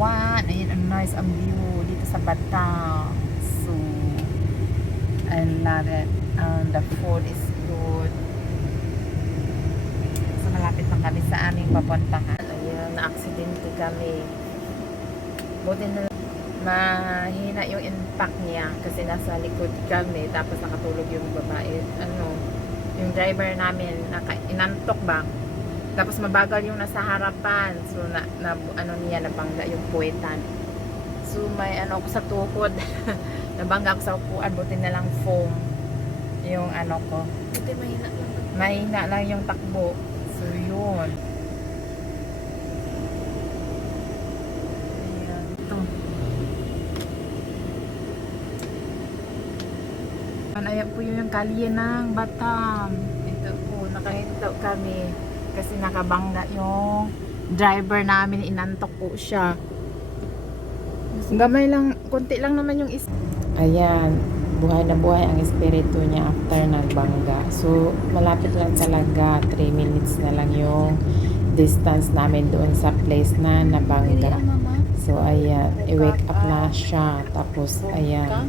everyone. Ayan, ang nice ang view dito sa Bataan. So, I love it. The food is good. So, malapit lang kami sa aming papuntahan. Ayan, na-aksidente kami. Buti na lang, mahina yung impact niya kasi nasa likod kami tapos nakatulog yung babae. Yung driver namin, inantok ba? Tapos mabagal yung nasa harapan. So, nabangga yung puwetan. So, may ako sa tuhod. Nabangga ako sa upuan. Buti na lang foam yung ko. Buti mahina lang. Mahina lang yung takbo. So, yun. Ayan. Ito. Ayan po yung kalye ng Bataan. Ito po, nakahinto kami. Kasi nakabangga yung driver namin, inantok po siya. Gamay lang, konti lang naman yung ayan, buhay na buhay ang espiritu niya after nagbangga. So, malapit lang talaga, 3 minutes na lang yung distance namin doon sa place na nabangga. So, ayan, i-wake up na siya. Tapos, ayan,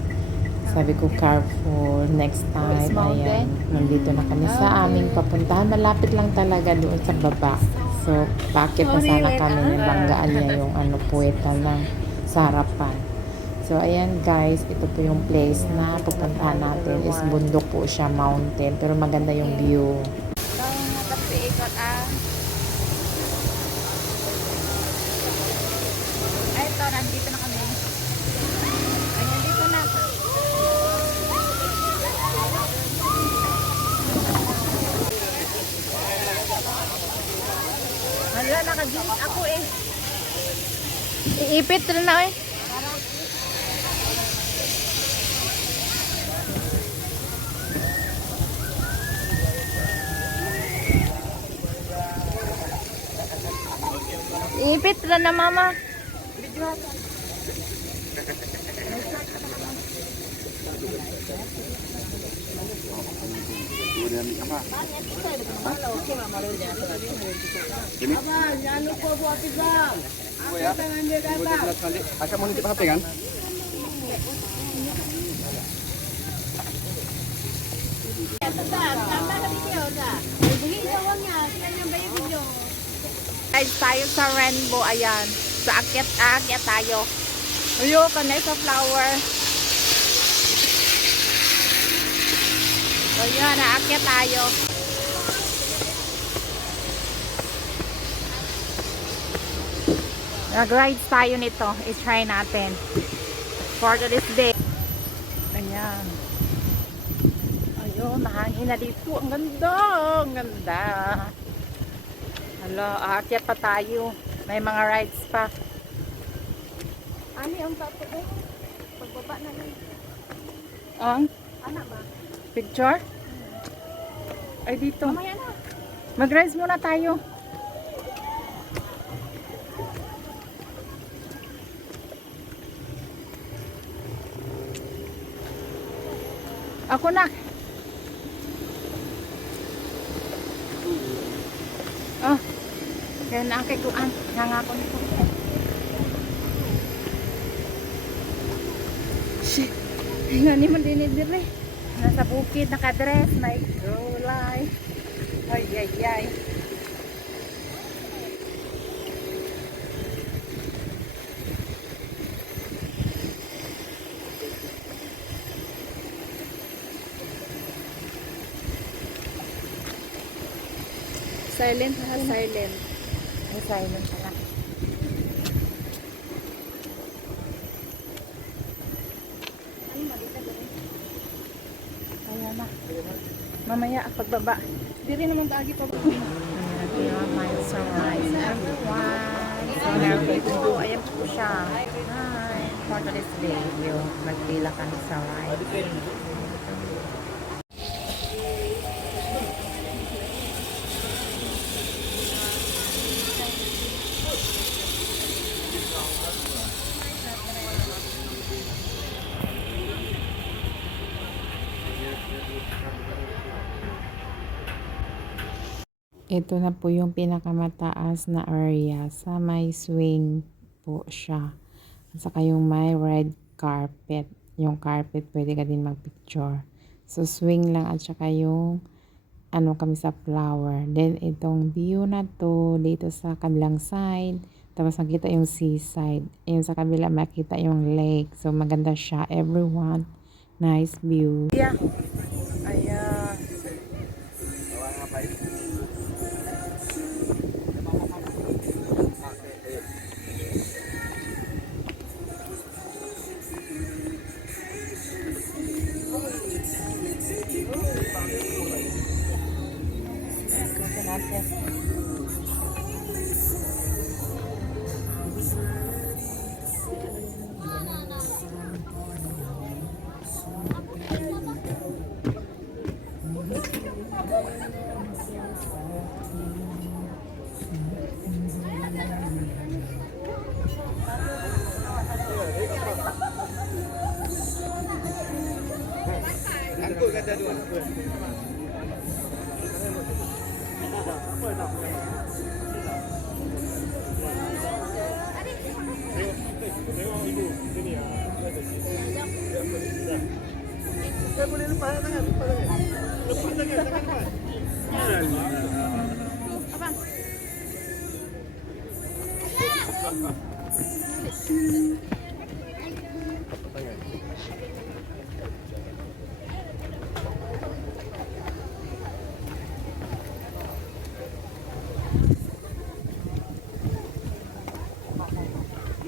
sabi ko, careful, next time, ayan, nandito na kami sa aming papuntahan. Malapit lang talaga doon sa baba. So, bakit na sana kami nabanggaan niya yung puweta ng sa harapan. So, ayan guys, ito po yung place na pupuntahan natin. Is bundok po siya, mountain, pero maganda yung view. Ay, ito, nandito na kami. Ayan, dito na. Hala, nakagilit ako eh. Iipit rin na eh. Iipit rin na mama. Asa mo hindi pa hapengan? Guys, tayo sa rainbow, ayan. Sa akyat tayo. Ayun, kanay sa flower. Ayun, naakyat tayo. Nag-rides tayo nito. I-try natin. For this day. Ayan. Ayun, mahangin na dito. Ang ganda. Ang ganda. Hala, aakyat pa tayo. May mga rides pa. Ani ang tato eh. Pagbaba na lang. Ang? Anak ba? Picture? Ay, dito. Mamaya na. Mag-rides muna tayo. Ako na. Oh. Kaya na ang kikuan. Nga ako nito. Shit. Nga ni man dinidiri. Nasa bukid, nakadress. May gulay. Ay, ay, ay. Silent ha, silent. Ay, silent pala. Ayan na. Mamaya, pagbaba. Diri naman kaagi pa ba? Ayan, my sunrise, everyone. So, meron po. Ayan po siya. Hi. For today's video, magpila kami sa ride. Ito na po yung pinakamataas na area sa may swing po siya. At saka yung may red carpet. Yung carpet, pwede ka din magpicture. So, swing lang at saka yung ano kami sa flower. Then, itong view na to, dito sa kabilang side. Tapos, nakita yung seaside. Yung sa kabila, makita yung lake. So, maganda siya. Everyone, nice view. Yeah. Ayan. Ikutin natin.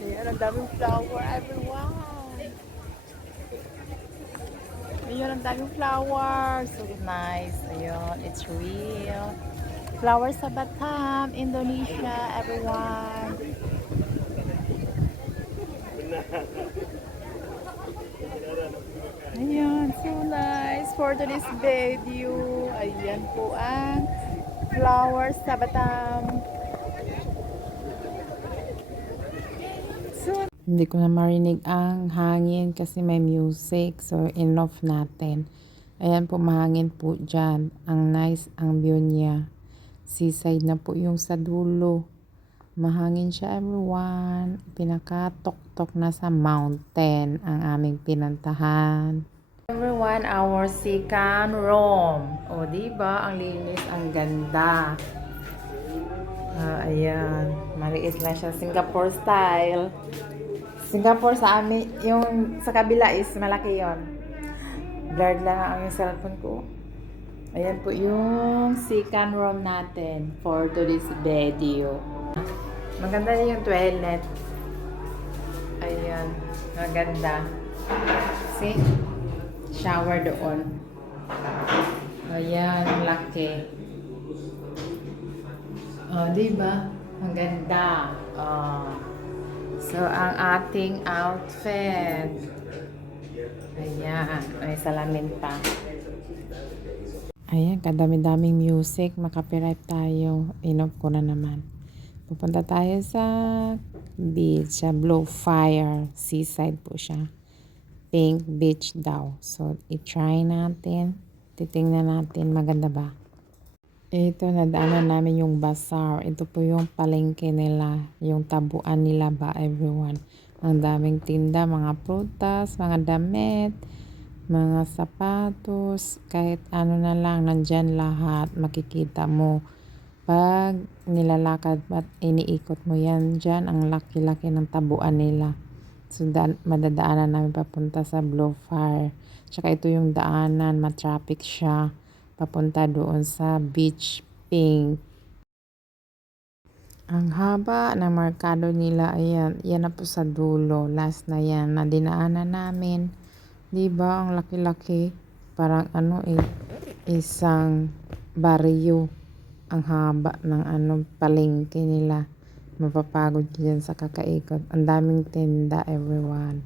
Ayan, ang daming flower, everyone. Ayan, ang daming flower. So nice. Ayan, it's real. Flowers sa Batam, Indonesia, everyone. Ayan, so nice for today's video. Ayan po ang flowers sa Batam. So, hindi ko na marinig ang hangin kasi may music. So, in-off natin. Ayan po, mahangin po dyan. Ang nice ang view niya. Seaside na po yung sa dulo. Mahangin siya, everyone. Pinakatok-tok na sa mountain ang aming pinantahan. Everyone, our second room. O, diba? Ang linis, ang ganda. Ayan. Maliit lang siya. Singapore style. Singapore sa amin, yung sa kabila is malaki yon. Blurred lang ang yung cellphone ko. Ayan po yung second room natin for today's video. Maganda na yung toilet. Ayan. Maganda. See? Shower doon. Ayan. Laki. Oh, diba? Ang ganda. Oh. So, ang ating outfit. Ayan. May salamin pa. Ayan, kadami-daming music. Makapiright tayo. Inoff ko na naman. Pupunta tayo sa beach. Sa Blue Fire. Seaside po siya. Pink beach daw. So, i-try natin. Titingnan natin. Maganda ba? Ito, nadaanan namin yung bazaar. Ito po yung palengke nila. Yung tabuan nila ba, everyone. Ang daming tinda, mga prutas, mga damit, mga sapatos, kahit ano na lang, nandyan lahat. Makikita mo. Pag nilalakad at iniikot mo yan, dyan ang laki-laki ng tabuan nila. So, madadaanan namin papunta sa Blue Fire. Tsaka ito yung daanan, matraffic siya. Papunta doon sa Beach Pink. Ang haba ng merkado nila, ayan, yan na po sa dulo. Last na yan, na dinaanan namin. Diba, ang laki-laki. Parang isang baryo. Ang haba ng palengke nila. Mapapagod dyan sa kakaikot. Ang daming tenda, everyone.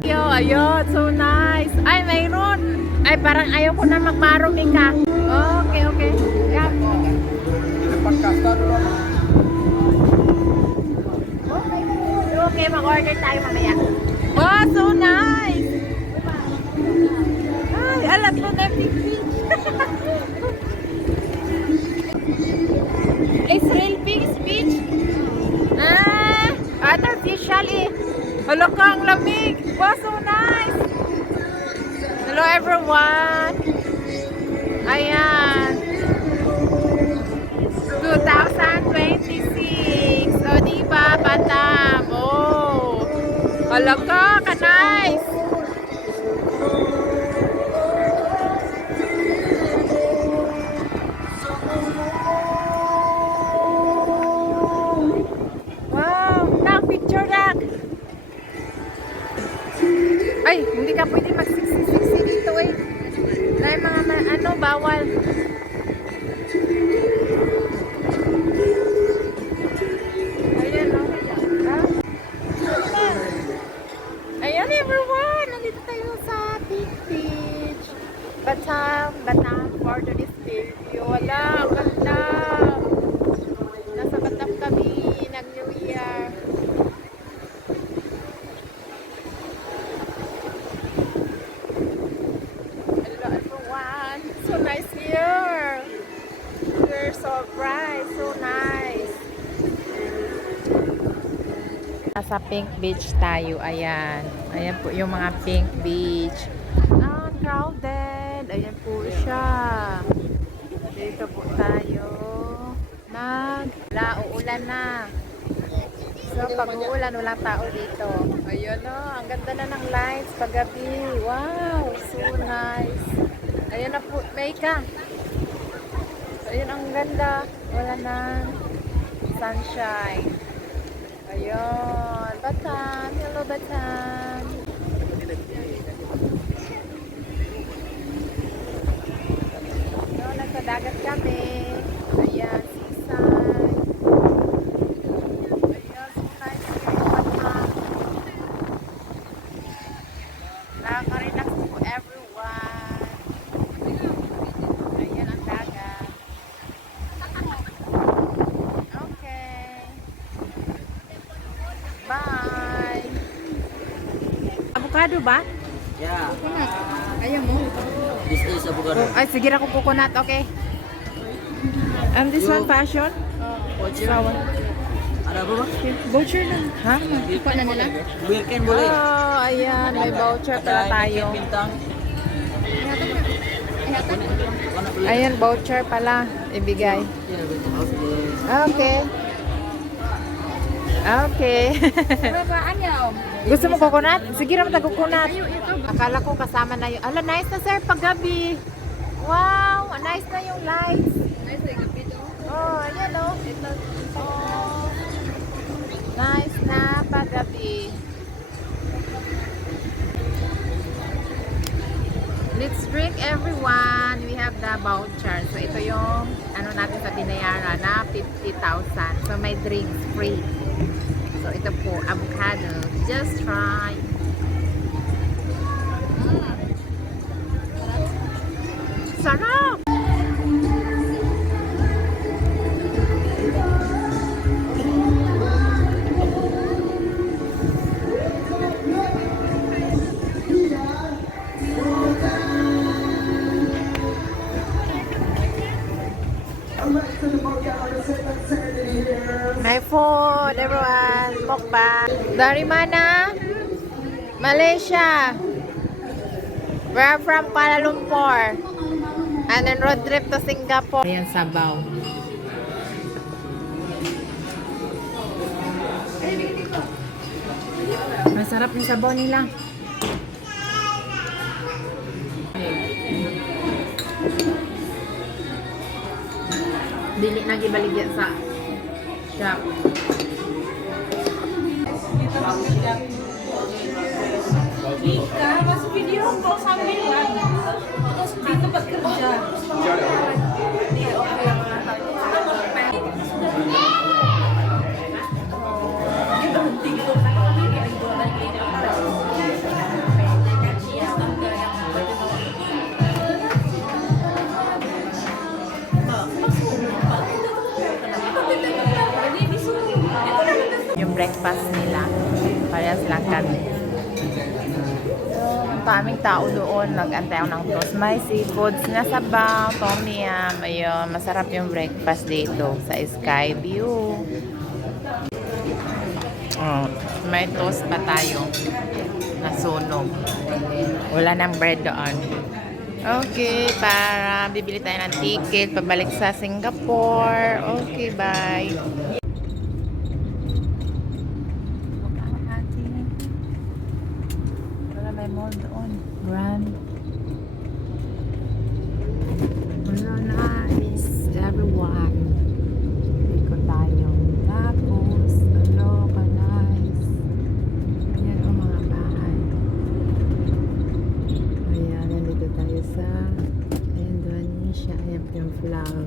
Yo, ayun, so nice. Ay, mayroon. Ay, parang ayaw ko na magmarumi ka. Okay, okay. Yeah. Okay, mag-order tayo mamaya. Wow, so nice. Ay, alam mo na beach. It's real big beach. Ah, Artificially. Hello ka, ang lamig. Wow, so nice. Hello everyone. Ayan. 2026. O, diba, Batam? Oh. Hello ka, nice. Wow, nak, picture nak. Ay, hindi ka pwede magsiksi-siksi dito eh. Dahil mga ano, bawal. Ayan o. Ayan everyone, nandito tayo sa Big Beach. Batam, for today's video. Wala, ang ganda. Nasa Batam kami, nag-New Year. Hello everyone, so nice here. We're so bright, so nice. Nasa Pink Beach tayo, ayan. Ayan po yung mga Pink Beach. Ah, crowded. Ayan po siya. Dito po tayo. Uulan na. So, pag uulan, walang tao dito. Ayun o, ang ganda na ng lights paggabi. Wow, so nice. Ayan na po, Meika. Ayun, ang ganda. Wala na sunshine. Ayun, Batam. Hello, Batam. Ayun, nasa dagat kami. Ayan, seaside. Ayun, so nice here in Batam. Nakaka-relax po everyone. Ayan ang dagat. Okay. Bye. Avocado ba? Yeah, Ayaw mo. this is avocado. Ay, sige na kung coconut, okay. This one passion? Voucher. Ada apa, Bang? Voucher lang. Ha? Ipa na nila. Weekend boleh. Oh, ayan. May voucher pala tayo. Bintang. Mana boleh? Ayan, voucher pala. Ibigay. Ya, bintang. Oke. Okay. Okay. Babaan niya, oh. Gusto mo coconut? Sige naman tayo coconut. Akala ko kasama na yun. Ala, nice na sir, paggabi. Wow, nice na yung lights. Nice, ay gabi to. Oh, ayan o. Oh, nice na paggabi. Let's drink everyone. We have the voucher. So ito yung ano natin sa binayaran na 50,000. So may drinks free. So ito po, avocado. Just try. Sarap! May food, everyone. Mukbang. Dari mana? Malaysia. We're from Kuala Lumpur. And then road trip to Singapore. Ayan, sabaw. Masarap yung sabaw nila. Dili na gibaligya sa shop. Ika, masuk video ko sa amin lang. Tapos dito ba't kerja? Yung breakfast nila, parehas lang kami. Ang daming tao doon, nag-antay ako ng toast. May seafoods na sabaw, tom yum. Ayun, masarap yung breakfast dito sa Sky View. Oh, may toast pa tayo. Nasunog. Wala nang bread doon. Okay, para bibili tayo ng ticket pabalik sa Singapore. Okay, bye. Wala may mall doon. Grand. Wala, nice. Everyone. Ikot tayo. Tapos, ka nice. Ayan ang mga bahay. Ayan, nandito tayo sa Indonesia. Ayan po yung flag.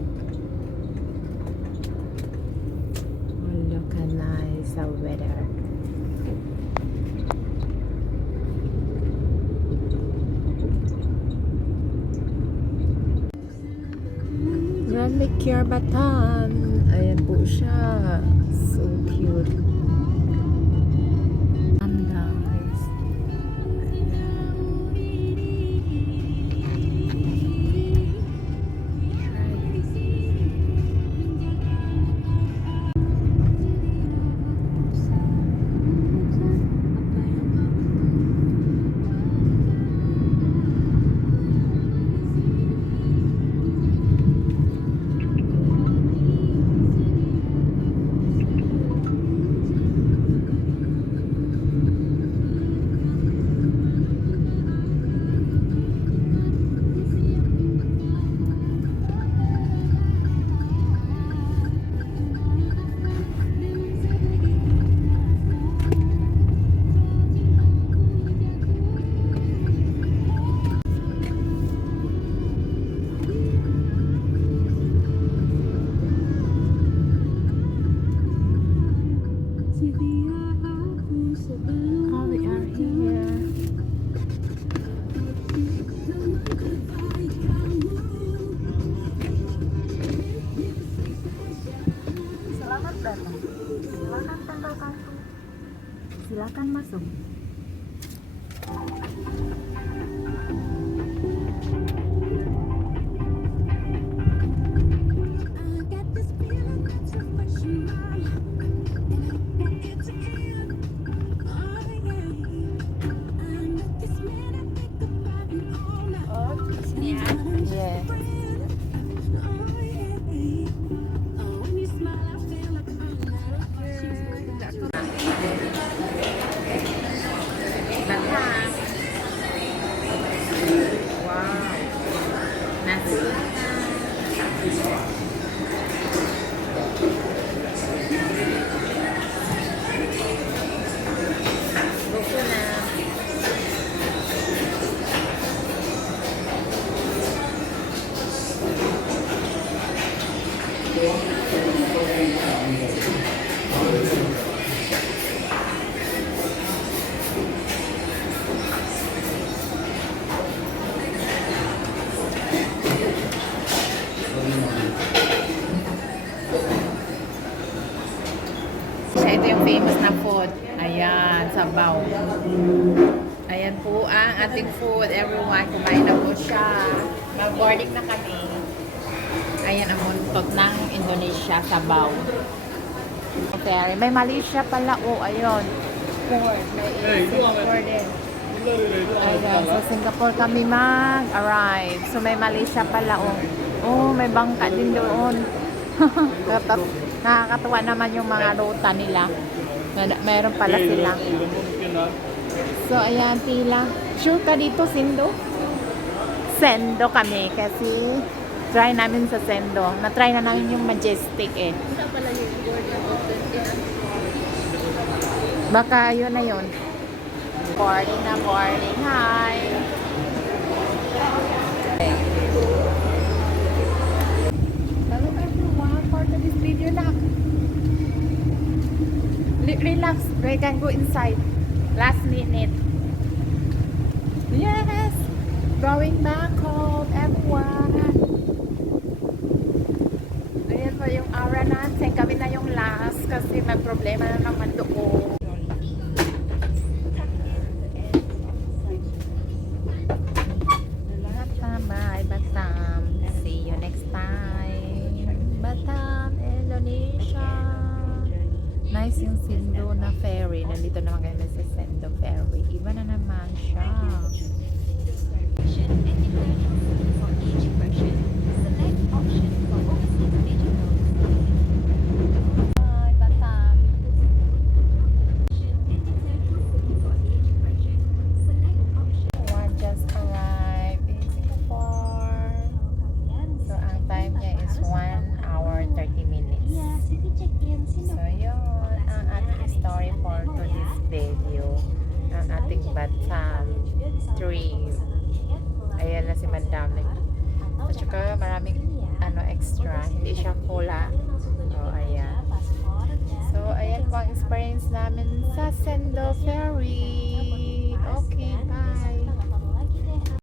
Look how nice sa weather. Grand Mercure Bataan. Ayan po siya. So cute. Guys. Oh, we are here. Selamat datang. Silakan tanggal kartu. Silakan masuk. Yeah. Wow. Nasi. Buko na. Ito yung famous na food. Ayan, sabaw. Ayan po ang ating food. Everyone, kumain na po siya. Mag-boarding na kami. Ayan ang muntot ng Indonesia, sabaw. Okay, may Malaysia pala. Oh, ayun. Port. May Singapore din. Ayan, sa Singapore kami mag-arrive. So, may Malaysia pala. Oh, may bangka din doon. Nakakatuwa naman yung mga ruta nila. Meron pala sila. So, ayan, pila. Sure ka dito, Sendo? Sendo kami kasi try namin sa Sendo. Na-try na namin yung Majestic eh. Isa pala yung board na open yan. Baka yun na yun. Boarding na boarding. Hi! Hello everyone, for this video na. Relax, we can go inside. Last minute. Yes! Going back home, everyone. Ayan po yung aura natin. Kami na yung last kasi may problema na naman doon. Bye, Batam. See you next time. Batam, Indonesia. Nice yung Sindo na ferry. Batam 3. Ayan na si Madam. At saka maraming extra. Hindi siya cola. Oh, ayan. So, ayan po ang experience namin sa Sendo Ferry.